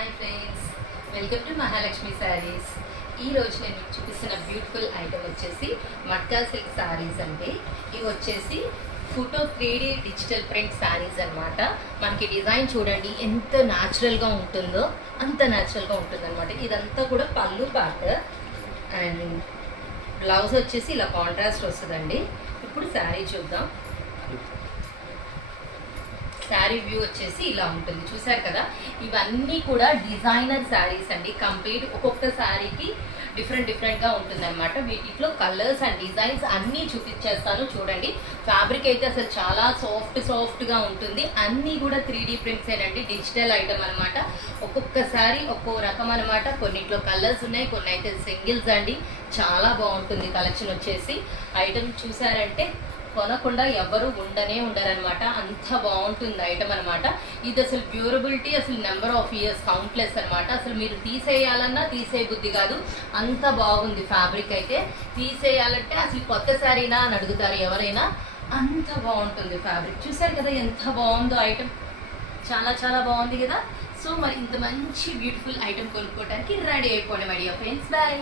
Hi friends, welcome to Mahalakshmi saris. ఈరోజు నేను మీకు చూపిస్తున్న బ్యూటిఫుల్ ఐటమ్ వచ్చేసి మట్కా సిల్క్ శారీస్ అండి. ఇవి వచ్చేసి photo 3D digital print saris అనమాట. మనకి డిజైన్ చూడండి ఎంత న్యాచురల్గా ఉంటుందో అంత న్యాచురల్గా ఉంటుంది అనమాట. ఇదంతా కూడా పళ్ళు పార్ట్ అండ్ బ్లౌజ్ వచ్చేసి ఇలా కాంట్రాస్ట్ వస్తుందండి. ఇప్పుడు శారీ చూద్దాం. శారీ వ్యూ వచ్చేసి ఇలా ఉంటుంది, చూసారు కదా. ఇవన్నీ కూడా డిజైనర్ శారీస్ అండి. కంప్లీట్ ఒక్కొక్క శారీకి డిఫరెంట్గా ఉంటుంది అనమాట. వీటిలో కలర్స్ అండ్ డిజైన్స్ అన్నీ చూపించేస్తాను చూడండి. ఫ్యాబ్రిక్ అయితే అసలు చాలా సాఫ్ట్గా ఉంటుంది. అన్నీ కూడా 3D ప్రింట్స్ ఏనండి, డిజిటల్ ఐటమ్ అనమాట. ఒక్కొక్క శారీ ఒక్కో రకం అనమాట. కొన్నిట్లో కలర్స్ ఉన్నాయి, కొన్ని అయితే సింగిల్స్ అండి. చాలా బాగుంటుంది కలెక్షన్ వచ్చేసి. ఐటమ్ చూసారంటే కొనకుండా ఎవరు ఉండరనమాట. అంత బాగుంటుంది ఐటమ్ అనమాట. ఇది అసలు డ్యూరబిలిటీ అసలు నెంబర్ ఆఫ్ ఇయర్స్ కౌంట్లెస్ అనమాట. అసలు మీరు తీసేయాలన్నా తీసే బుద్ధి కాదు, అంత బాగుంది ఫ్యాబ్రిక్ అయితే. తీసేయాలంటే అసలు కొత్త శారీనా అని అడుగుతారు ఎవరైనా, అంత బాగుంటుంది ఫ్యాబ్రిక్. చూసారు కదా ఎంత బాగుందో ఐటమ్, చాలా బాగుంది కదా. సో మరి ఇంత మంచి బ్యూటిఫుల్ ఐటమ్ కొనుక్కోవడానికి రెడీ అయిపోండి మై డియర్ ఫ్రెండ్స్. బాయ్.